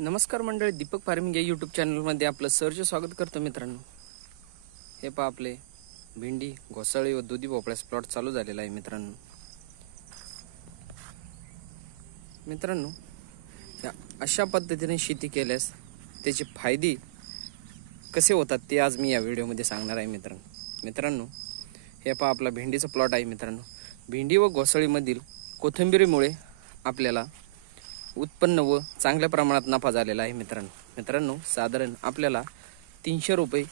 नमस्कार मंडळी, दीपक फार्मिंग या यूट्यूब चॅनलमध्ये आपलं सहर्ष स्वागत करतो मित्रांनो. हे पहा, आपले भेंडी, घोसाळी व दुधी भोपळ्याचा प्लॉट चालू झालेला आहे मित्रांनो. या अशा पद्धतीने शेती केल्यास त्याचे फायदे कसे होतात ते आज मी या व्हिडिओमध्ये सांगणार आहे मित्रांनो. हे पहा, आपला भेंडीचा प्लॉट आहे मित्रांनो. भेंडी व घोसाळीमधील कोथिंबिरीमुळे आपल्याला उत्पन्न व चांगल्या प्रमाणात नफा झालेला आहे मित्रांनो. साधारण आपल्याला 300 रुपये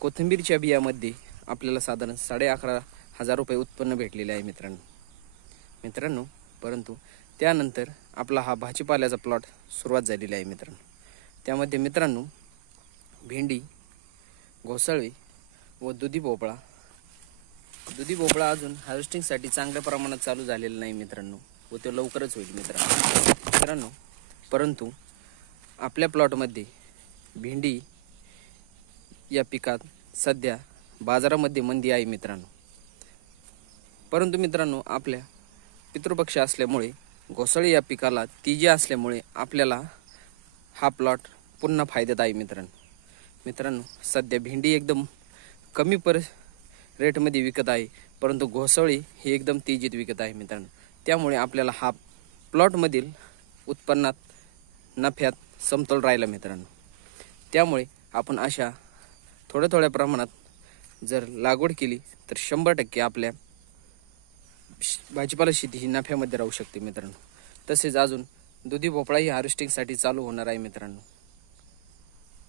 कोथिंबीरच्या बियामध्ये आपल्याला साधारण 11,500 रुपये उत्पन्न भेटलेले आहे मित्रांनो. परंतु त्यानंतर आपला हा भाजीपाल्याचा प्लॉट सुरुवात झालेला आहे मित्रांनो. त्यामध्ये मित्रांनो भेंडी, घोसाळी व दुधी भोपळा अजून हार्वेस्टिंगसाठी चांगल्या प्रमाणात चालू झालेला नाही मित्रांनो, व ते लवकरच होईल मित्रांनो. परंतु आपल्या प्लॉटमध्ये भेंडी या पिकात सध्या बाजारामध्ये मंदी आहे मित्रांनो. परंतु मित्रांनो, आपल्या पितृपक्ष असल्यामुळे घोसाळी या पिकाला तेजी असल्यामुळे आपल्याला हा प्लॉट पुन्हा फायद्यात आहे मित्रांनो. सध्या भेंडी एकदम कमी रेटमध्ये विकत आहे, परंतु घोसाळी ही एकदम तेजीत विकत आहे मित्रांनो. त्यामुळे आपल्याला हा प्लॉटमधील उत्पन्नात, नफ्यात समतोल राहिला मित्रांनो. त्यामुळे आपण अशा थोड्या प्रमाणात जर लागवड केली तर 100% आपल्या भाजीपाला शेती ही नफ्यामध्ये राहू शकते मित्रांनो. तसेच अजून दुधी भोपळा ही हार्वेस्टिंगसाठी चालू होणार आहे मित्रांनो.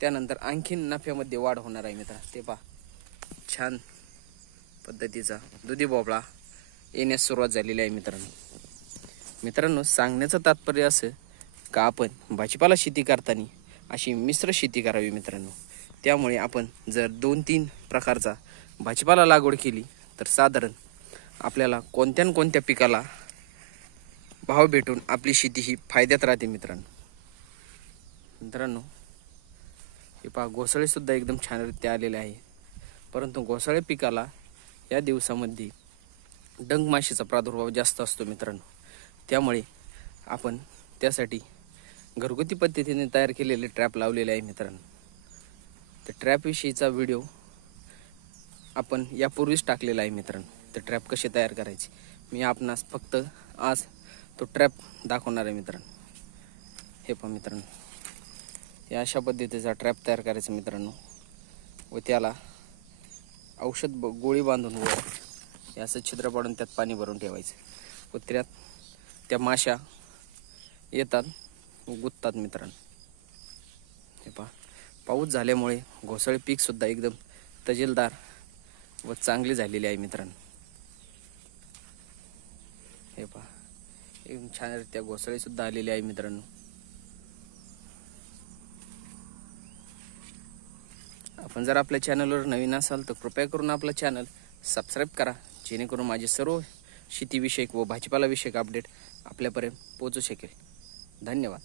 त्यानंतर आणखीन नफ्यामध्ये वाढ होणार आहे मित्रांनो. ते पहा, छान पद्धतीचा दुधी भोपळा येण्यास सुरुवात झालेली आहे मित्रांनो. सांगण्याचं तात्पर्य असं का आपण भाजीपाला शेती करताना अशी मिश्र शेती करावी मित्रांनो. त्यामुळे आपण जर 2-3 प्रकारचा भाजीपाला लागवड केली तर साधारण आपल्याला कोणत्या पिकाला भाव भेटून आपली शेती ही फायद्यात राहते मित्रांनो. हे पहा, घोसाळे सुद्धा एकदम छानरित्या आलेले आहे. परंतु घोसाळे पिकाला या दिवसामध्ये डंक माशीचा प्रादुर्भाव जास्त असतो मित्रांनो. त्यामुळे आपण त्यासाठी घरगुती पद्धतीने तयार केलेले ट्रॅप लावलेले आहे मित्रांनो. त्या ट्रॅपविषयीचा व्हिडिओ आपण यापूर्वीच टाकलेला आहे मित्रांनो. ते ट्रॅप कसे तयार करायचे मी आपणास फक्त आज तो ट्रॅप दाखवणार आहे मित्रांनो. हे पहा मित्रांनो, या अशा पद्धतीचा ट्रॅप तयार करायचा मित्रांनो, व त्याला औषध गोळी बांधून व असं छिद्र पाडून त्यात पाणी भरून ठेवायचं, व त्या माशा येतात व गुंततात मित्रांनो. हे पहा, पाऊस झाल्यामुळे घोसाळी पीक सुद्धा एकदम तजेलदार व चांगली झालेली आहे मित्रांनो. हे पहा, एकदम छानरित्या घोसाळी सुद्धा आलेली आहे मित्रांनो. आपण जर आपल्या चॅनलवर नवीन असाल तर कृपया करून आपलं चॅनल सबस्क्राईब करा, जेणेकरून माझे सर्व शेतीविषयक व भाजीपाला विषयक अपडेट आपल्यापर्यंत पोहोचू शकेल. धन्यवाद.